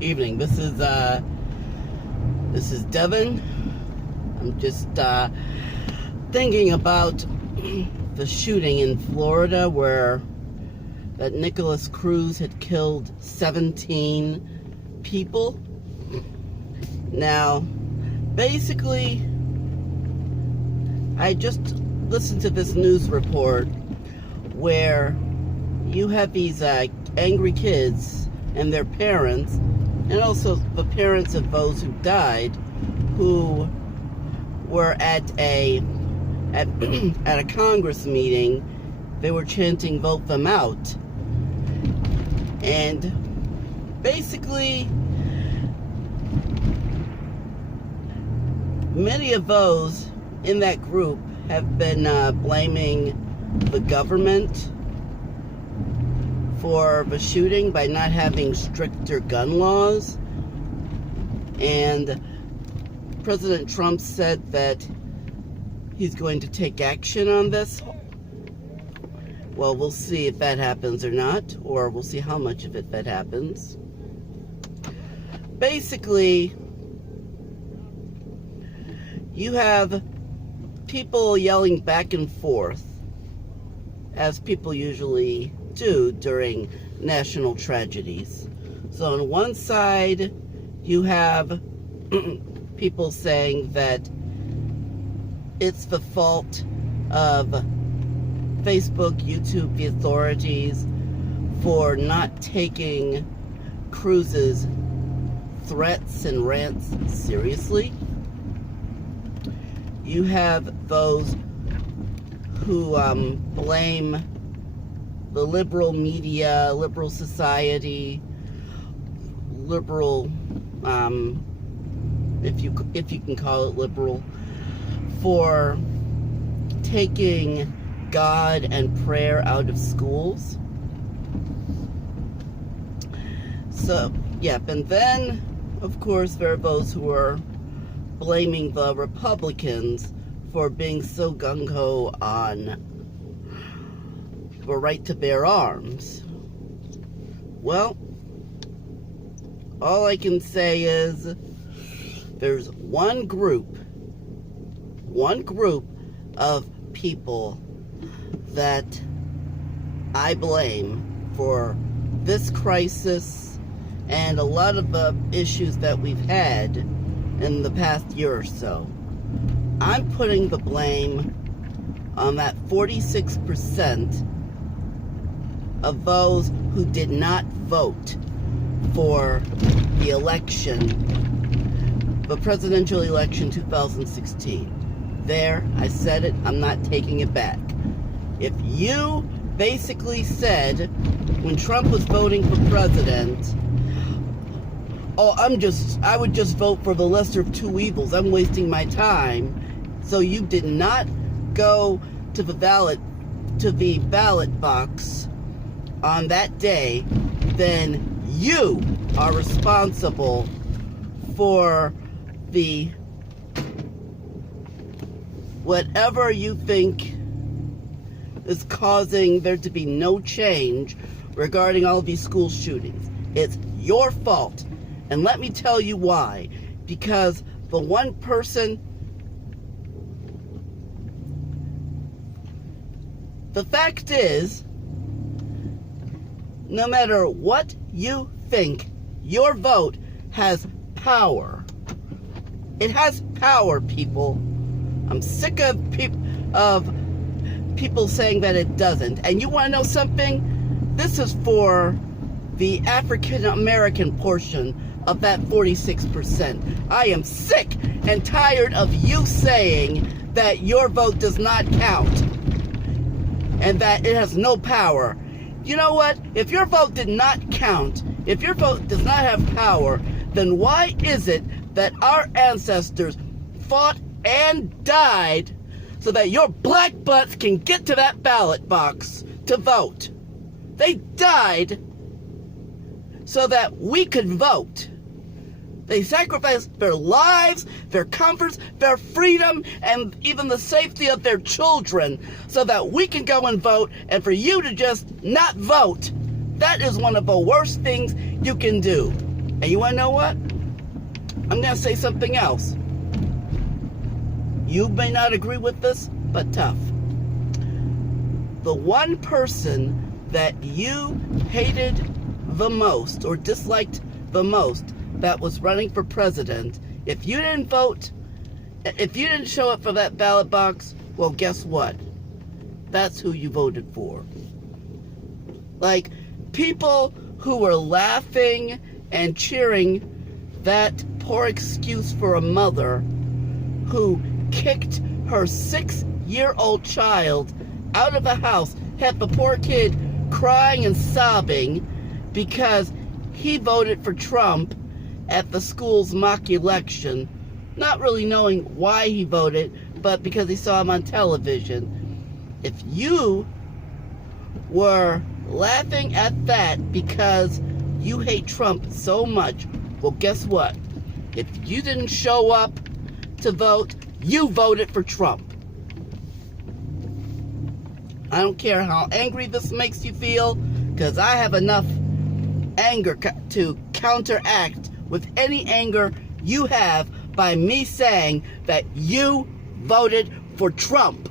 evening. This is Devin. I'm just thinking about the shooting in Florida where that Nikolas Cruz had killed 17 people. Now, basically, I just listened to this news report where you have these angry kids and their parents, and also the parents of those who died, who were at a Congress meeting. They were chanting "Vote them out," and basically many of those in that group have been blaming the government for the shooting by not having stricter gun laws. And President Trump said that he's going to take action on this. Well, we'll see if that happens or not, or we'll see how much of it that happens. Basically, you have people yelling back and forth, as people usually do during national tragedies. So on one side, you have people saying that it's the fault of Facebook, YouTube, the authorities, for not taking Cruz's threats and rants seriously. You have those who blame the liberal media, liberal society, liberal, if you can call it liberal, for taking God and prayer out of schools. So, yep, and then, of course, there are those who are blaming the Republicans for being so gung-ho on the right to bear arms. Well, all I can say is there's one group of people that I blame for this crisis and a lot of the issues that we've had in the past year or so. I'm putting the blame on that 46% of those who did not vote for the election, the presidential election 2016. There, I said it, I'm not taking it back. If you basically said, when Trump was voting for president, oh, I would just vote for the lesser of two evils, I'm wasting my time, so you did not go to the ballot box on that day, then you are responsible for the whatever you think is causing there to be no change regarding all of these school shootings. It's your fault. And let me tell you why. Because the one person, the fact is, no matter what you think, your vote has power. It has power, people. I'm sick of people saying that it doesn't. And you want to know something? This is for the African American portion of that 46%. I am sick and tired of you saying that your vote does not count and that it has no power. You know what? If your vote did not count, if your vote does not have power, then why is it that our ancestors fought and died so that your black butts can get to that ballot box to vote? They died so that we could vote. They sacrificed their lives, their comforts, their freedom, and even the safety of their children so that we can go and vote, and for you to just not vote, that is one of the worst things you can do. And you want to know what? I'm going to say something else. You may not agree with this, but tough. The one person that you hated the most or disliked the most that was running for president, if you didn't vote, if you didn't show up for that ballot box, well, guess what? That's who you voted for. Like, people who were laughing and cheering that poor excuse for a mother who kicked her 6-year-old child out of the house, had the poor kid crying and sobbing because he voted for Trump at the school's mock election, not really knowing why he voted, but because he saw him on television. If you were laughing at that because you hate Trump so much, well, guess what? If you didn't show up to vote, you voted for Trump. I don't care how angry this makes you feel, because I have enough anger to counteract with any anger you have by me saying that you voted for Trump.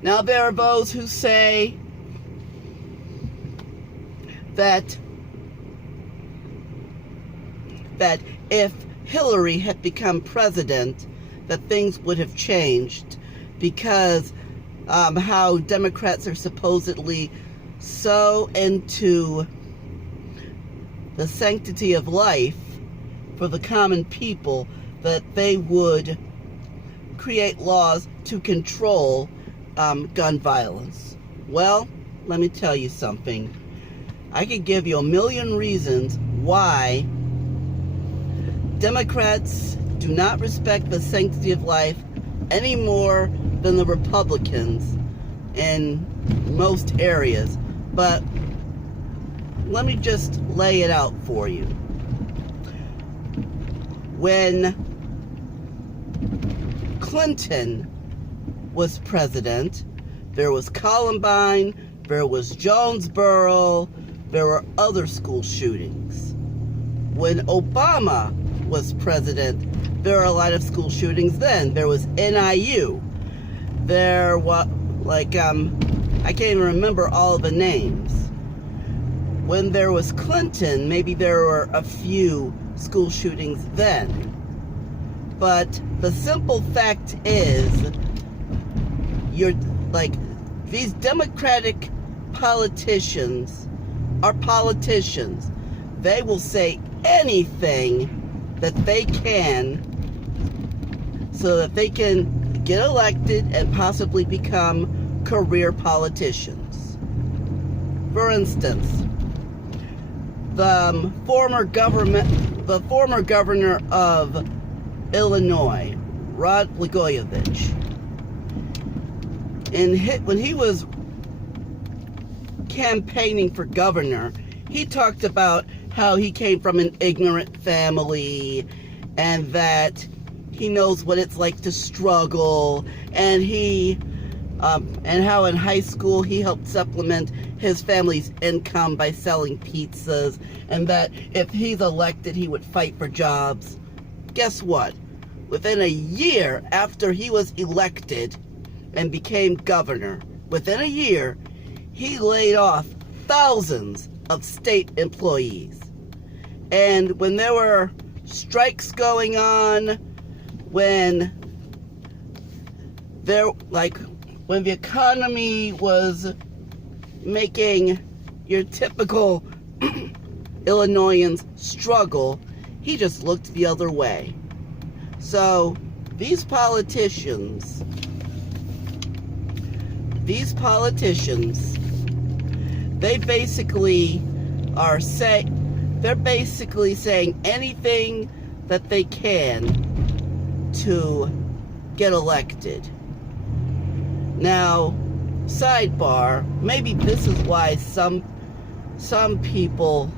Now, there are those who say that if Hillary had become president, that things would have changed because how Democrats are supposedly so into the sanctity of life for the common people that they would create laws to control gun violence. Well, let me tell you something. I could give you a million reasons why Democrats do not respect the sanctity of life any more than the Republicans in most areas. But let me just lay it out for you. When Clinton was president, there was Columbine, there was Jonesboro, there were other school shootings. When Obama was president, there were a lot of school shootings then. There was NIU. There was, I can't even remember all of the names. When there was Clinton, maybe there were a few school shootings then. But the simple fact is, these Democratic politicians are politicians. They will say anything that they can so that they can get elected and possibly become career politicians. For instance, the former governor of Illinois, Rod Blagojevich, when he was campaigning for governor, he talked about how he came from an ignorant family and that he knows what it's like to struggle, and how in high school he helped supplement his family's income by selling pizzas, and that if he's elected he would fight for jobs. Guess what? Within a year after he was elected and became governor, within a year, he laid off thousands of state employees. And when there were strikes going on, when the economy was making your typical Illinoisans struggle, he just looked the other way. So these politicians, they basically they're basically saying anything that they can to get elected. Now, sidebar, maybe this is why some people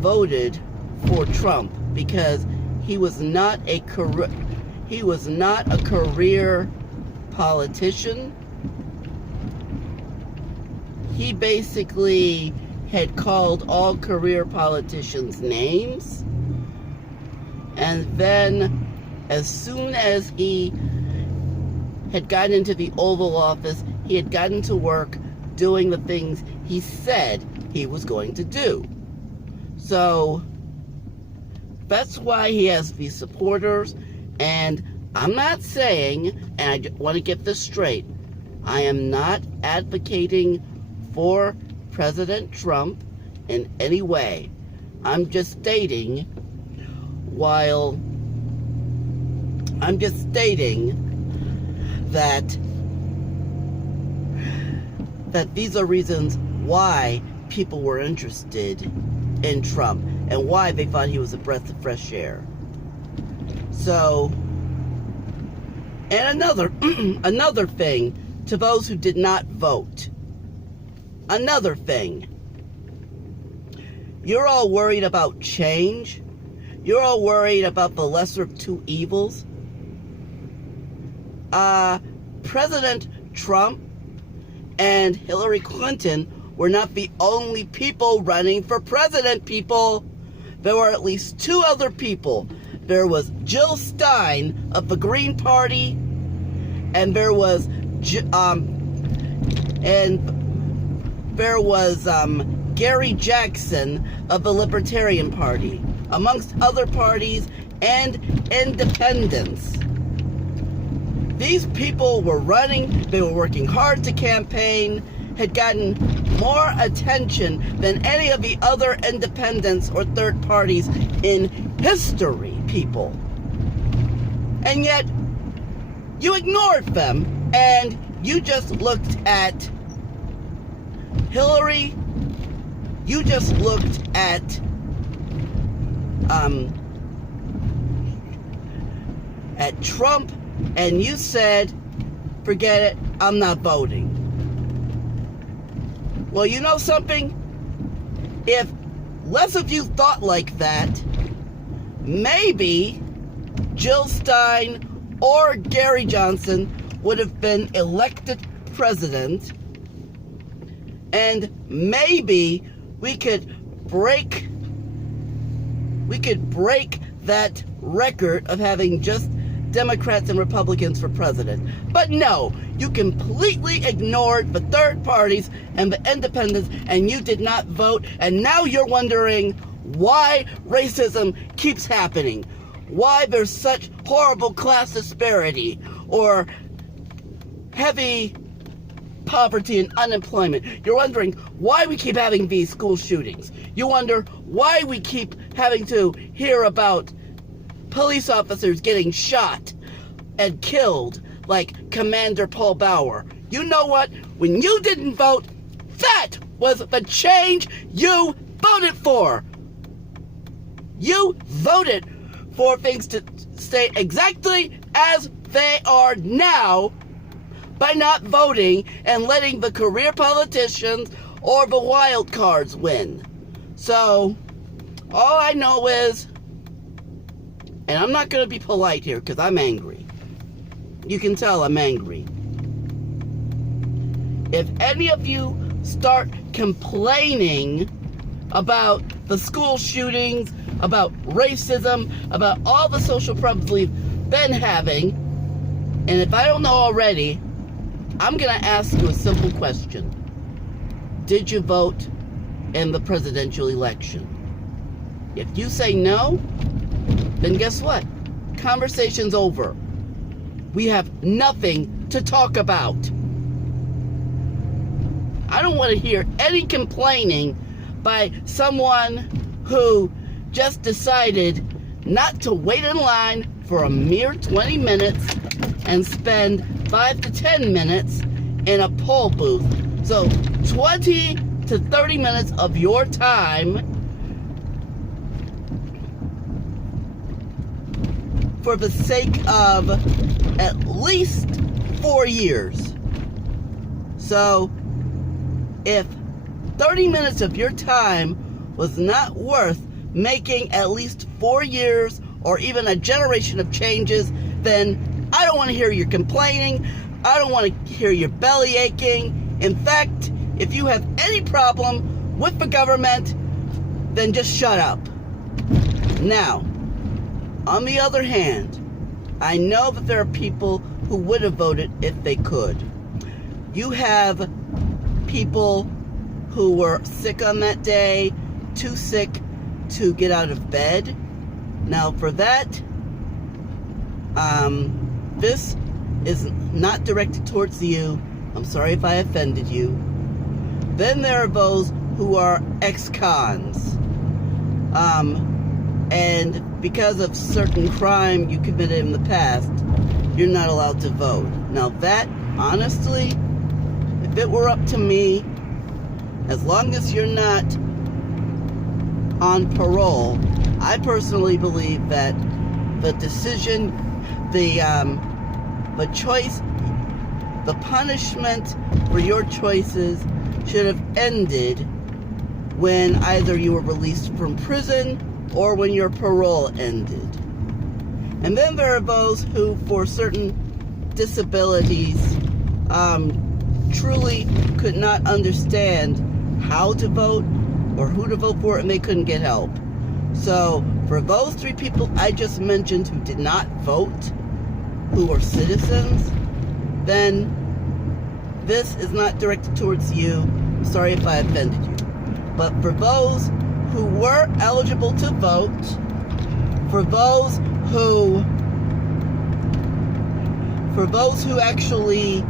voted for Trump, because he was not a career politician. He basically, had called all career politicians names. And then, as soon as he had gotten into the Oval Office, he had gotten to work doing the things he said he was going to do. So that's why he has these supporters. And I'm not saying, and I want to get this straight, I am not advocating for President Trump in any way. I'm just stating that these are reasons why people were interested in Trump and why they thought he was a breath of fresh air. So, and another thing to those who did not vote. Another thing. You're all worried about change. You're all worried about the lesser of two evils. President Trump and Hillary Clinton were not the only people running for president, people. There were at least two other people. There was Jill Stein of the Green Party, and there was Gary Jackson of the Libertarian Party, amongst other parties and independents. These people were running, they were working hard to campaign, had gotten more attention than any of the other independents or third parties in history, people. And yet, you ignored them, and you just looked at Hillary, you just looked at Trump, and you said, forget it, I'm not voting. Well, you know something? If less of you thought like that, maybe Jill Stein or Gary Johnson would have been elected president, and maybe we could break that record of having just Democrats and Republicans for president. But no, you completely ignored the third parties and the independents, and you did not vote, and now you're wondering why racism keeps happening, why there's such horrible class disparity, or heavy poverty and unemployment. You're wondering why we keep having these school shootings. You wonder why we keep having to hear about police officers getting shot and killed like Commander Paul Bauer. You know what? When you didn't vote, that was the change you voted for. You voted for things to stay exactly as they are now by not voting and letting the career politicians or the wild cards win. So, all I know is, and I'm not going to be polite here because I'm angry. You can tell I'm angry. If any of you start complaining about the school shootings, about racism, about all the social problems we've been having, and if I don't know already, I'm going to ask you a simple question. Did you vote in the presidential election? If you say no, then guess what? Conversation's over. We have nothing to talk about. I don't want to hear any complaining by someone who just decided not to wait in line for a mere 20 minutes and spend 5 to 10 minutes in a poll booth. So 20 to 30 minutes of your time for the sake of at least 4 years. So if 30 minutes of your time was not worth making at least 4 years or even a generation of changes, then I don't want to hear you complaining. I don't want to hear your belly aching. In fact, if you have any problem with the government, then just shut up. Now, on the other hand, I know that there are people who would have voted if they could. You have people who were sick on that day, too sick to get out of bed. Now, for that, this is not directed towards you. I'm sorry if I offended you. Then there are those who are ex-cons. And because of certain crime you committed in the past, you're not allowed to vote. Now that, honestly, if it were up to me, as long as you're not on parole, I personally believe that the decision, the choice, the punishment for your choices should have ended when either you were released from prison or when your parole ended. And then there are those who, for certain disabilities, truly could not understand how to vote or who to vote for, and they couldn't get help. So for those three people I just mentioned who did not vote, who were citizens, then this is not directed towards you. Sorry if I offended you. But for those who were eligible to vote, for those who actually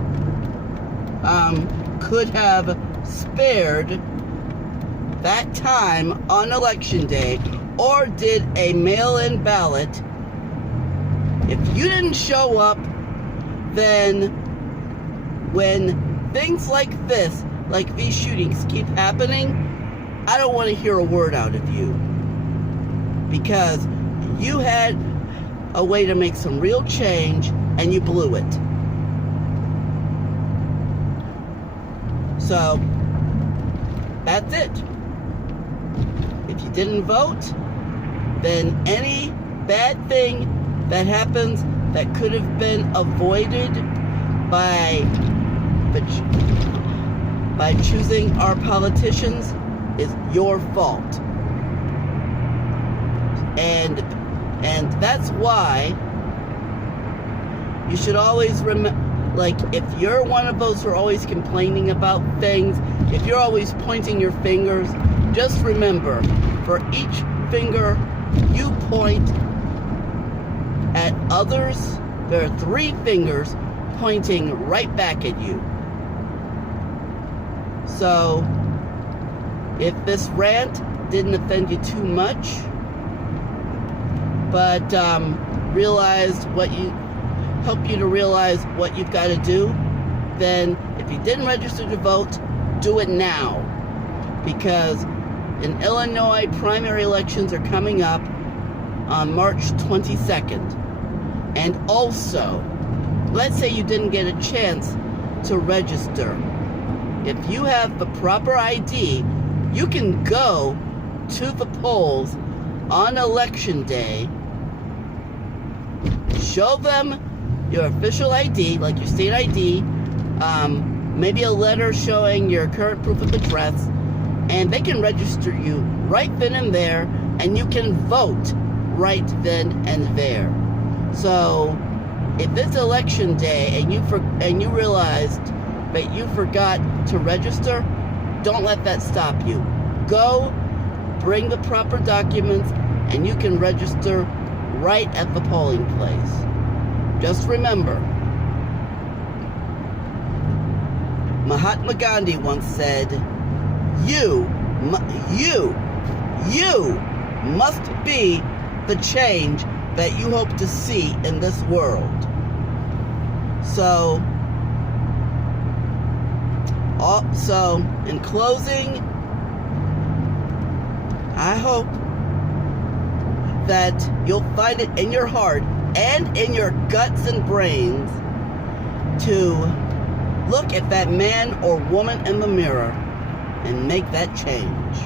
could have spared that time on election day or did a mail-in ballot, if you didn't show up, then when things like this, like these shootings keep happening, I don't want to hear a word out of you, because you had a way to make some real change and you blew it. So that's it. If you didn't vote, then any bad thing that happens that could have been avoided by choosing our politicians is your fault. And that's why you should always remember, like, if you're one of those who are always complaining about things, if you're always pointing your fingers, just remember, for each finger you point at others, there are 3 fingers pointing right back at you. So, if this rant didn't offend you too much, but help you to realize what you've got to do, then if you didn't register to vote, do it now. Because in Illinois, primary elections are coming up on March 22nd. And also, let's say you didn't get a chance to register. If you have the proper ID, you can go to the polls on election day, show them your official ID, like your state ID, maybe a letter showing your current proof of address, and they can register you right then and there, and you can vote right then and there. So, if it's election day and you realized that you forgot to register, don't let that stop you. Go, bring the proper documents, and you can register right at the polling place. Just remember, Mahatma Gandhi once said, you must be the change that you hope to see in this world. So in closing, I hope that you'll find it in your heart and in your guts and brains to look at that man or woman in the mirror and make that change.